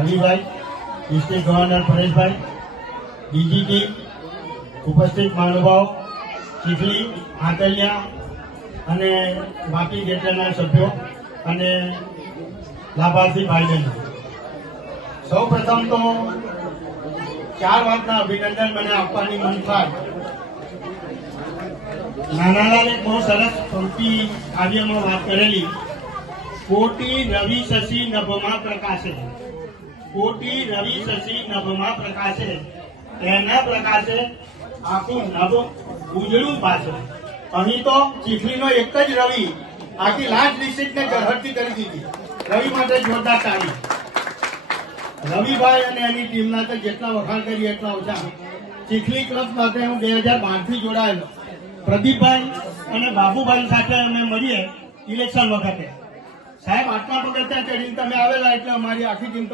રવિભાઈ, district governor પરેશભાઈ, બીજી team, ઉપસ્થિત મહાનુભાવ, ચીખલી, આંતલિયા અને બાકી જેટલાના સભ્યો અને લાભાર્થી ભાઈ બહેનો, સૌ પ્રથમ તો 4 વાતના અભિનંદન મને આપવાની મન થાય. નાનાલાલે બહુ સરસ પંક્તિ કાવ્યમાં વાત કરેલી, કોટી રવિ શશી નભમાં પ્રકાશે, કોટી રવિ શશી નભમાં પ્રકાશે, એના પ્રકાશે આખું નભ ઉજળું પાછું. અહીં તો ચીખલીનો એક જ રવિ આખી લાસ્ટ ડિસ્ટ્રિક્ટને ઝળહળતી કરી દીધી. રવિ માટે જોરદાર તાળી. રવિભાઈ અને એની ટીમના તો જેટલા વખાણ કરીએ એટલા ઓછા. ચીખલી ક્લબ માટે હું 2012 થી જોડાયેલો. પ્રદીપભાઈ અને બાબુભાઈ સાથે અમે મળીએ ઇલેક્શન વખતે. સાહેબ આટલા પગથિયાં ચડીને તમે આવેલા એટલે અમારી આખી ટીમ